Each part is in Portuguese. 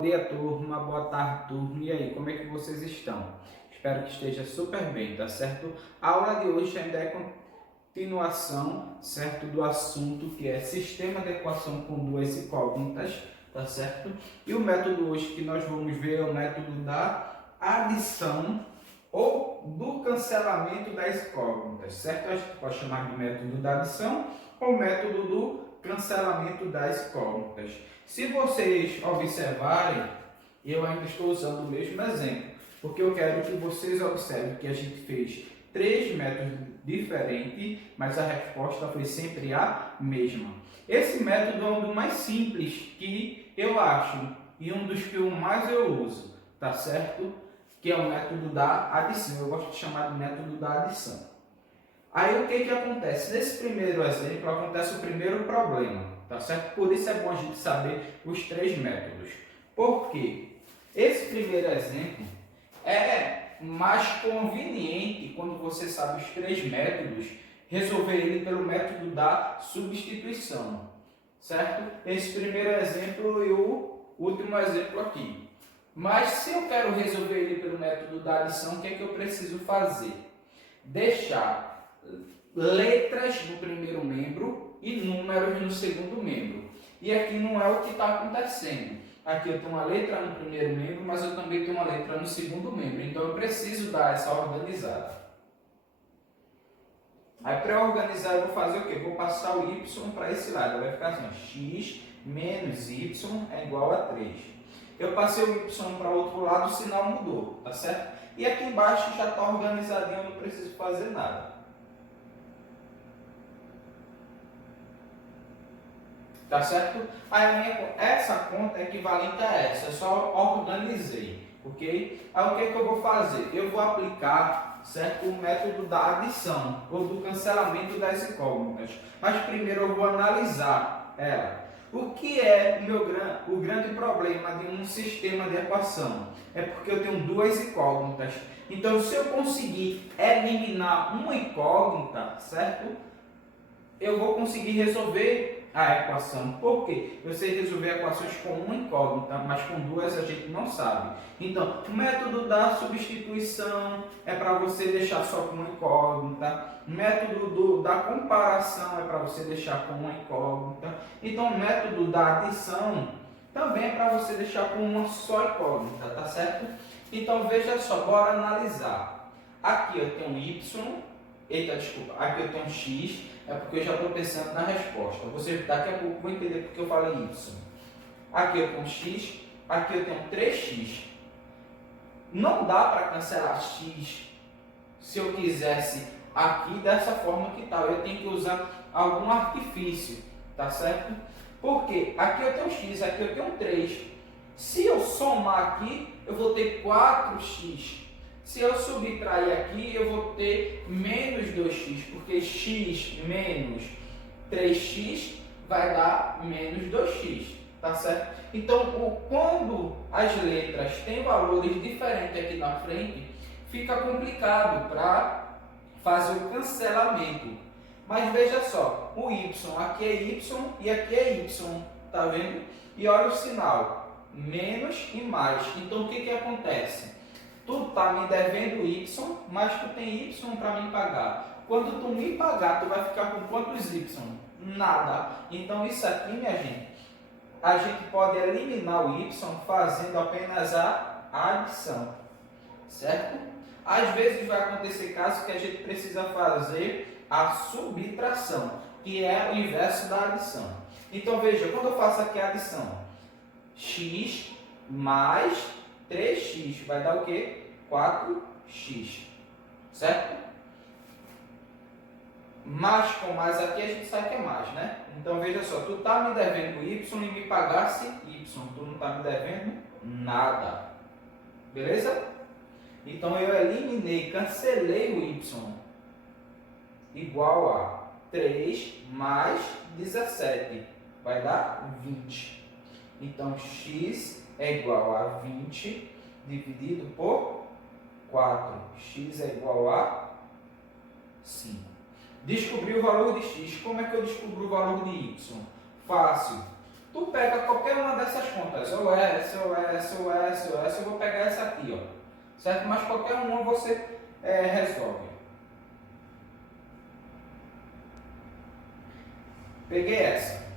Bom dia, turma, boa tarde, turma. E aí, como é que vocês estão? Espero que esteja super bem, tá certo? A aula de hoje ainda é continuação, certo, do assunto que é sistema de equação com duas incógnitas, tá certo? E o método hoje que nós vamos ver é o método da adição ou do cancelamento das incógnitas, certo? A gente pode chamar de método da adição ou método do cancelamento das incógnitas. Se vocês observarem, eu ainda estou usando o mesmo exemplo, porque eu quero que vocês observem que a gente fez três métodos diferentes, mas a resposta foi sempre a mesma. Esse método é um dos mais simples que eu acho e um dos que mais eu uso, tá certo? Que é o método da adição. Eu gosto de chamar de método da adição. Aí o que acontece? Nesse primeiro exemplo acontece o primeiro problema, tá certo? Por isso é bom a gente saber os três métodos. Por quê? Esse primeiro exemplo é mais conveniente quando você sabe os três métodos, resolver ele pelo método da substituição, certo? Esse primeiro exemplo e o último exemplo aqui. Mas se eu quero resolver ele pelo método da adição, o que é que eu preciso fazer? Deixar letras no primeiro membro e números no segundo membro. E aqui não é o que está acontecendo. Aqui eu tenho uma letra no primeiro membro, mas eu também tenho uma letra no segundo membro. Então eu preciso dar essa organizada. Aí para organizar eu vou fazer o quê? Vou passar o y para esse lado. Vai ficar assim, x menos y é igual a 3. Eu passei o y para o outro lado, o sinal mudou, tá certo? E aqui embaixo já está organizadinho, eu não preciso fazer nada. Tá certo? Aí essa conta é equivalente a essa, eu só organizei, ok? Aí o que eu vou fazer? Eu vou aplicar, certo, o método da adição ou do cancelamento das incógnitas. Mas primeiro eu vou analisar ela. O que é o grande problema de um sistema de equação? É porque eu tenho duas incógnitas. Então, se eu conseguir eliminar uma incógnita, certo? Eu vou conseguir resolver a equação. Por quê? Eu sei resolver equações com uma incógnita, mas com duas a gente não sabe. Então, o método da substituição é para você deixar só com uma incógnita. O método da comparação é para você deixar com uma incógnita. Então, o método da adição também é para você deixar com uma só incógnita, tá certo? Então, veja só, bora analisar. Aqui eu tenho y. Eita, desculpa, aqui eu tenho x, é porque eu já estou pensando na resposta. Você daqui a pouco vão entender porque eu falei y. Aqui eu tenho x, aqui eu tenho 3x. Não dá para cancelar x se eu quisesse aqui dessa forma que tal. Eu tenho que usar algum artifício, tá certo? Porque aqui eu tenho x, aqui eu tenho 3. Se eu somar aqui, eu vou ter 4x. Se eu subtrair aqui, eu vou ter menos 2x, porque x menos 3x vai dar menos 2x, tá certo? Então, quando as letras têm valores diferentes aqui na frente, fica complicado para fazer o cancelamento. Mas veja só, o y aqui é y e aqui é y, tá vendo? E olha o sinal, menos e mais. Então, o que acontece? Tu está me devendo y, mas tu tem y para me pagar. Quando tu me pagar, tu vai ficar com quantos y? Nada. Então, isso aqui, minha gente, a gente pode eliminar o y fazendo apenas a adição. Certo? Às vezes vai acontecer casos que a gente precisa fazer a subtração, que é o inverso da adição. Então, veja, quando eu faço aqui a adição, x mais 3x vai dar o quê? 4x, certo? Mais com mais aqui a gente sabe que é mais, né? Então veja só, tu tá me devendo y e me pagasse y, tu não tá me devendo nada, beleza? Então eu eliminei, cancelei o y, igual a 3 mais 17, vai dar 20. Então x é igual a 20 dividido por 4. X é igual a 5. Descobri o valor de x. Como é que eu descubro o valor de y? Fácil. Tu pega qualquer uma dessas contas, ou essa, ou essa, ou essa, ou essa, eu vou pegar essa aqui, ó. Certo? Mas qualquer uma você resolve. Peguei essa.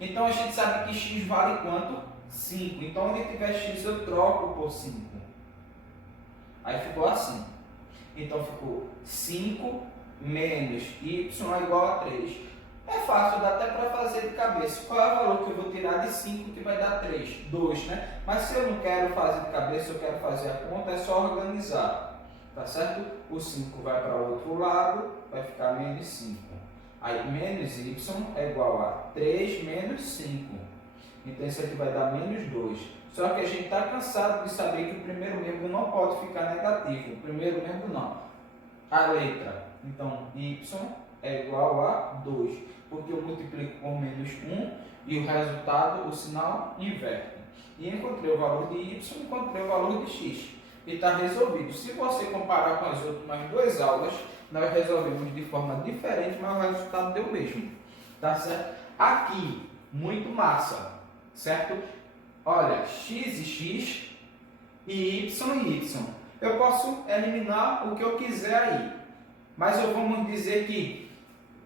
Então a gente sabe que x vale quanto? 5. Então onde tiver x eu troco por 5. Aí ficou assim. Então ficou 5 menos y é igual a 3. É fácil, dá até para fazer de cabeça. Qual é o valor que eu vou tirar de 5 que vai dar 3? 2, né? Mas se eu não quero fazer de cabeça, eu quero fazer a conta, é só organizar. Tá certo? O 5 vai para o outro lado, vai ficar menos 5. Aí menos y é igual a 3 menos 5. Então isso aqui vai dar menos 2. Só que a gente está cansado de saber que o primeiro membro não pode ficar negativo. O primeiro membro não. A letra. Então y é igual a 2. Porque eu multiplico por menos 1 e o resultado, o sinal, inverte. E encontrei o valor de y, encontrei o valor de x. E está resolvido. Se você comparar com as últimas duas aulas, nós resolvemos de forma diferente, mas o resultado deu o mesmo. Tá certo? Aqui, muito massa. Certo? Olha, x e x e y. Eu posso eliminar o que eu quiser aí. Mas vamos dizer que,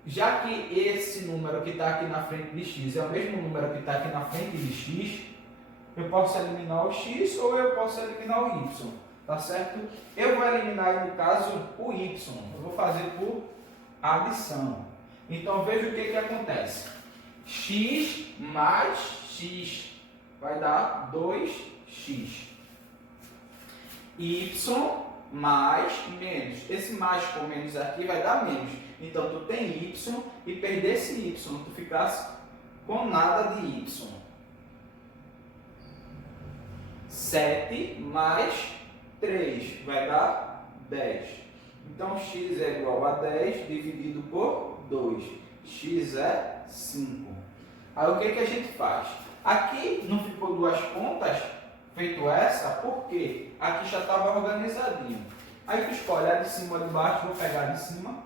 já que esse número que está aqui na frente de x é o mesmo número que está aqui na frente de x, eu posso eliminar o x ou eu posso eliminar o y. Tá certo? Eu vou eliminar, no caso, o y. Eu vou fazer por adição. Então, veja o que acontece. X mais x vai dar 2x. Y mais menos. Esse mais com menos aqui vai dar menos. Então, tu tem y e perder esse y, tu ficasse com nada de y. 7 mais 3 vai dar 10. Então, x é igual a 10 dividido por 2. X é 5. Aí, o que a gente faz? Aqui não ficou duas contas, feito essa, porque aqui já estava organizadinho. Aí, tu escolhe a de cima ou de baixo, vou pegar a de cima.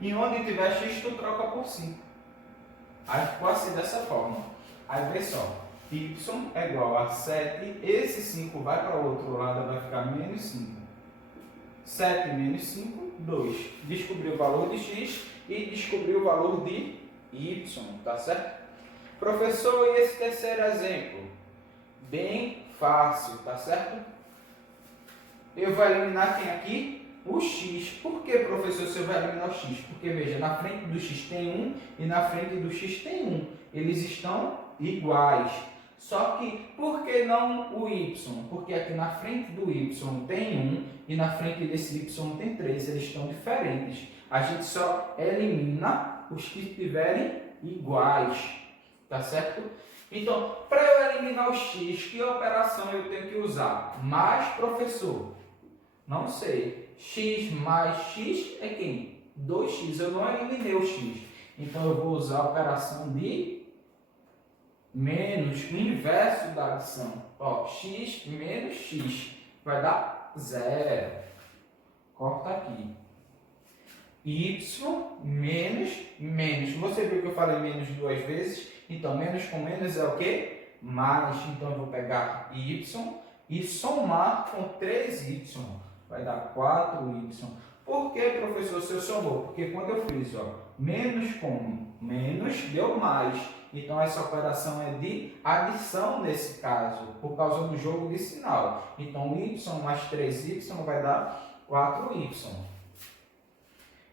E onde tiver x, tu troca por 5. Aí, ficou assim, dessa forma. Aí, vê só. Y é igual a 7, esse 5 vai para o outro lado, vai ficar menos 5. 7 menos 5, 2. Descobri o valor de x e descobri o valor de y, tá certo? Professor, e esse terceiro exemplo? Bem fácil, tá certo? Eu vou eliminar quem aqui? O x. Por que, professor, você vai eliminar o x? Porque, veja, na frente do x tem 1 e na frente do x tem 1. Eles estão iguais. Só que, por que não o y? Porque aqui na frente do y tem 1 e na frente desse y tem 3. Eles estão diferentes. A gente só elimina os que estiverem iguais. Tá certo? Então, para eu eliminar o x, que operação eu tenho que usar? Mais, professor? Não sei. X mais x é quem? 2x. Eu não eliminei o x. Então, eu vou usar a operação de menos, o inverso da adição. Ó, x menos x vai dar 0. Corta aqui. Y menos menos. Você viu que eu falei menos duas vezes? Então, menos com menos é o quê? Mais. Então, eu vou pegar y e somar com 3y. Vai dar 4y. Por que, professor, se eu somou? Porque quando eu fiz, ó, menos com menos, deu mais. Então, essa operação é de adição nesse caso, por causa do jogo de sinal. Então, y mais 3y vai dar 4y.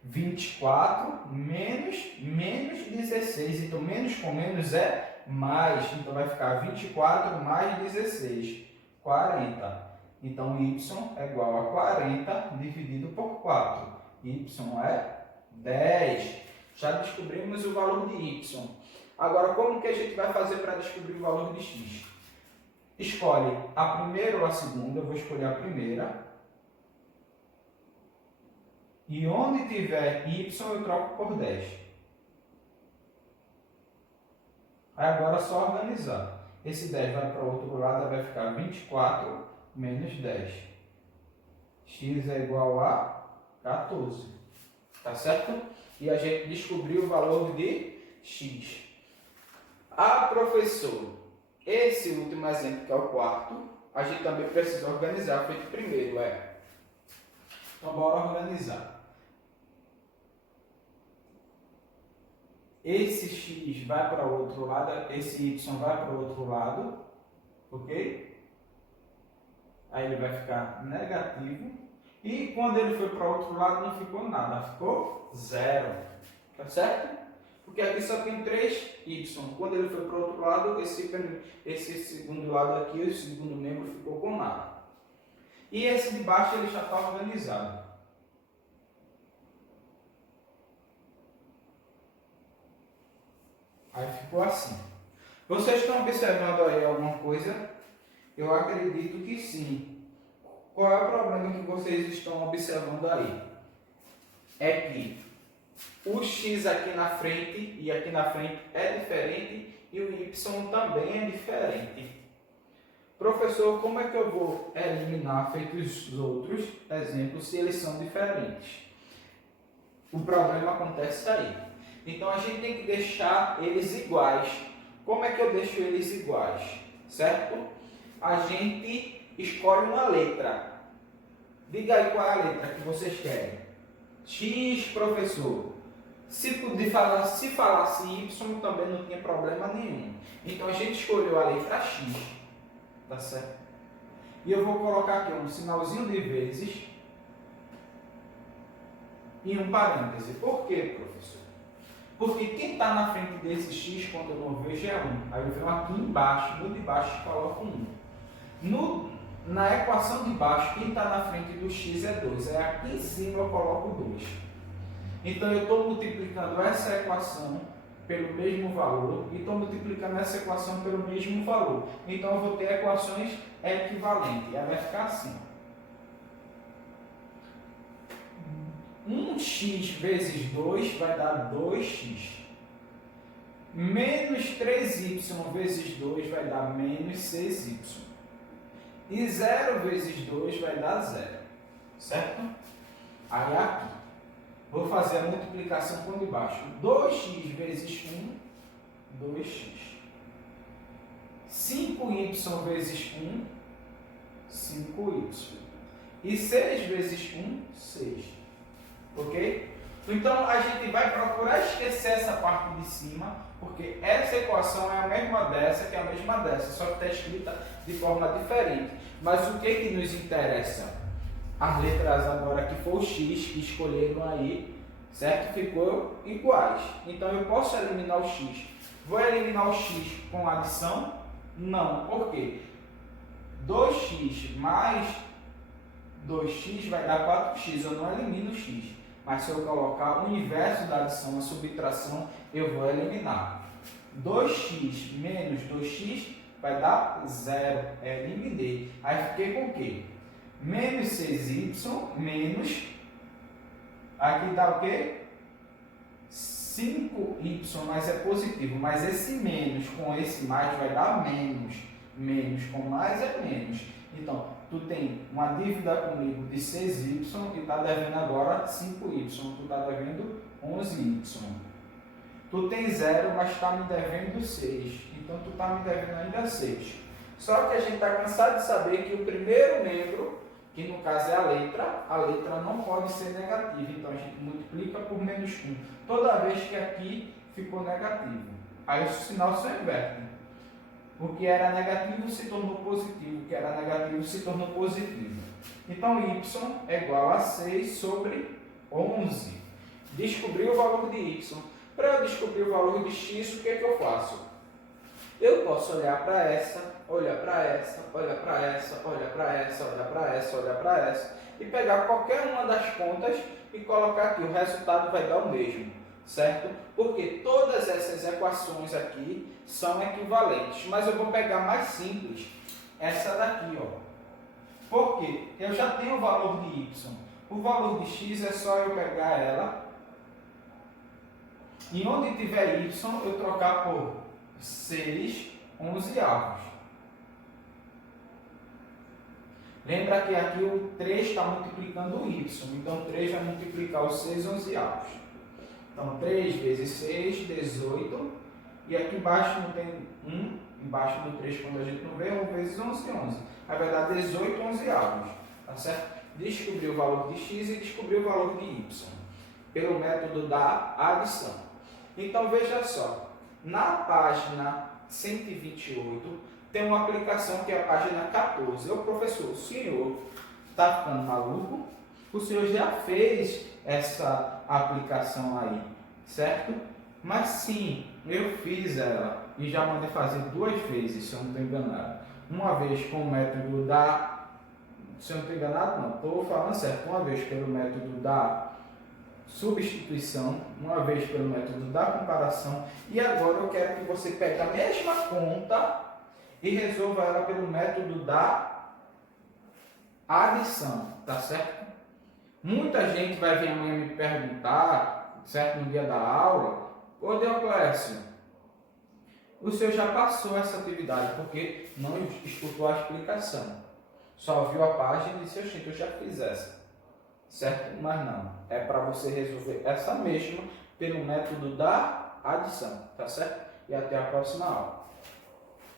24 menos 16. Então, menos com menos é mais. Então, vai ficar 24 mais 16. 40. Então, y é igual a 40 dividido por 4. Y é 10. Já descobrimos o valor de y. Agora, como que a gente vai fazer para descobrir o valor de x? Escolhe a primeira ou a segunda. Eu vou escolher a primeira. E onde tiver y, eu troco por 10. Aí agora é só organizar. Esse 10 vai para o outro lado, vai ficar 24 menos 10. X é igual a 14. Tá certo? E a gente descobriu o valor de x. Ah, professor, esse último exemplo, que é o quarto, a gente também precisa organizar, feito primeiro, Então, bora organizar. Esse x vai para o outro lado, esse y vai para o outro lado, ok? Aí ele vai ficar negativo. E quando ele foi para o outro lado não ficou nada, ficou 0. Tá certo? Porque aqui só tem 3y. Quando ele foi para o outro lado, esse segundo lado aqui, o segundo membro ficou com nada. E esse de baixo ele já está organizado. Aí ficou assim. Vocês estão observando aí alguma coisa? Eu acredito que sim. Qual é o problema que vocês estão observando aí? É que o x aqui na frente e aqui na frente é diferente e o y também é diferente. Professor, como é que eu vou eliminar, feito os outros exemplos, se eles são diferentes? O problema acontece aí. Então a gente tem que deixar eles iguais. Como é que eu deixo eles iguais? Certo? A gente escolhe uma letra. Diga aí qual é a letra que vocês querem. X, professor. Se falasse Y também não tinha problema nenhum. Então a gente escolheu a letra X. Tá certo? E eu vou colocar aqui um sinalzinho de vezes e um parêntese. Por quê, professor? Porque quem está na frente desse x, quando eu não vejo, é 1. Aí eu venho aqui embaixo, no de baixo, e coloco 1. Na equação de baixo, quem está na frente do x é 2. Aí aqui em cima eu coloco 2. Então eu estou multiplicando essa equação pelo mesmo valor e estou multiplicando essa equação pelo mesmo valor. Então eu vou ter equações equivalentes. Ela vai ficar assim. 1x vezes 2 vai dar 2x. Menos 3y vezes 2 vai dar menos 6y. E 0 vezes 2 vai dar 0. Certo? Aí aqui. Vou fazer a multiplicação por debaixo. 2x vezes 1, 2x. 5y vezes 1, 5y. E 6 vezes 1, 6. Ok? Então a gente vai procurar esquecer essa parte de cima, porque essa equação é a mesma dessa, que é a mesma dessa, só que está escrita de forma diferente. Mas o que nos interessa? As letras agora que for o x, que escolheram aí, certo? Ficou iguais. Então eu posso eliminar o x. Vou eliminar o x com adição? Não. Por quê? 2x mais 2x vai dar 4x. Eu não elimino o x. Mas se eu colocar o inverso da adição, a subtração, eu vou eliminar. 2x menos 2x vai dar 0. Eliminei. Aí fiquei com o quê? Menos 6y menos... Aqui dá o quê? 5y, mas é positivo. Mas esse menos com esse mais vai dar menos. Menos com mais é menos. Então, tu tem uma dívida comigo de 6y e está devendo agora 5y. Tu está devendo 11y. Tu tem 0, mas está me devendo 6. Então, tu está me devendo ainda 6. Só que a gente está cansado de saber que o primeiro membro, que no caso é a letra não pode ser negativa. Então, a gente multiplica por menos 1. Toda vez que aqui ficou negativo. Aí o sinal se inverte. O que era negativo se tornou positivo. O que era negativo se tornou positivo. Então, y é igual a 6 sobre 11. Descobri o valor de y. Para eu descobrir o valor de x, o que é que eu faço? Eu posso olhar para essa, olhar para essa, olhar para essa, olhar para essa, olhar para essa, olhar para essa e pegar qualquer uma das contas e colocar aqui. O resultado vai dar o mesmo, certo? Porque todas essas equações aqui são equivalentes. Mas eu vou pegar mais simples, essa daqui, ó. Por quê? Eu já tenho o valor de y. O valor de x é só eu pegar ela e onde tiver y eu trocar por 6 11avos. Lembra que aqui o 3 está multiplicando o y. Então 3 vai multiplicar os 6 11avos. Então, 3 vezes 6, 18. E aqui embaixo não tem 1, embaixo do 3, quando a gente não vê, 1 vezes 11, 11. Aí vai dar 18, 11 avos. Tá certo? Descobrir o valor de x e descobrir o valor de y. Pelo método da adição. Então, veja só. Na página 128, tem uma aplicação que é a página 14. Ô professor, o senhor está ficando maluco? O senhor já fez essa aplicação aí, certo? Mas sim, eu fiz ela e já mandei fazer 2 vezes, se eu não estou enganado. Uma vez com o método da... Se eu não estou enganado, não, estou falando certo. Uma vez pelo método da substituição, uma vez pelo método da comparação, e agora eu quero que você pegue a mesma conta e resolva ela pelo método da adição, tá certo? Muita gente vai vir amanhã me perguntar, certo, no dia da aula: ô Deoclésio, o senhor já passou essa atividade porque não escutou a explicação, só viu a página e disse: oxente, eu já fiz essa. Certo? Mas não. É para você resolver essa mesma pelo método da adição. Tá certo? E até a próxima aula.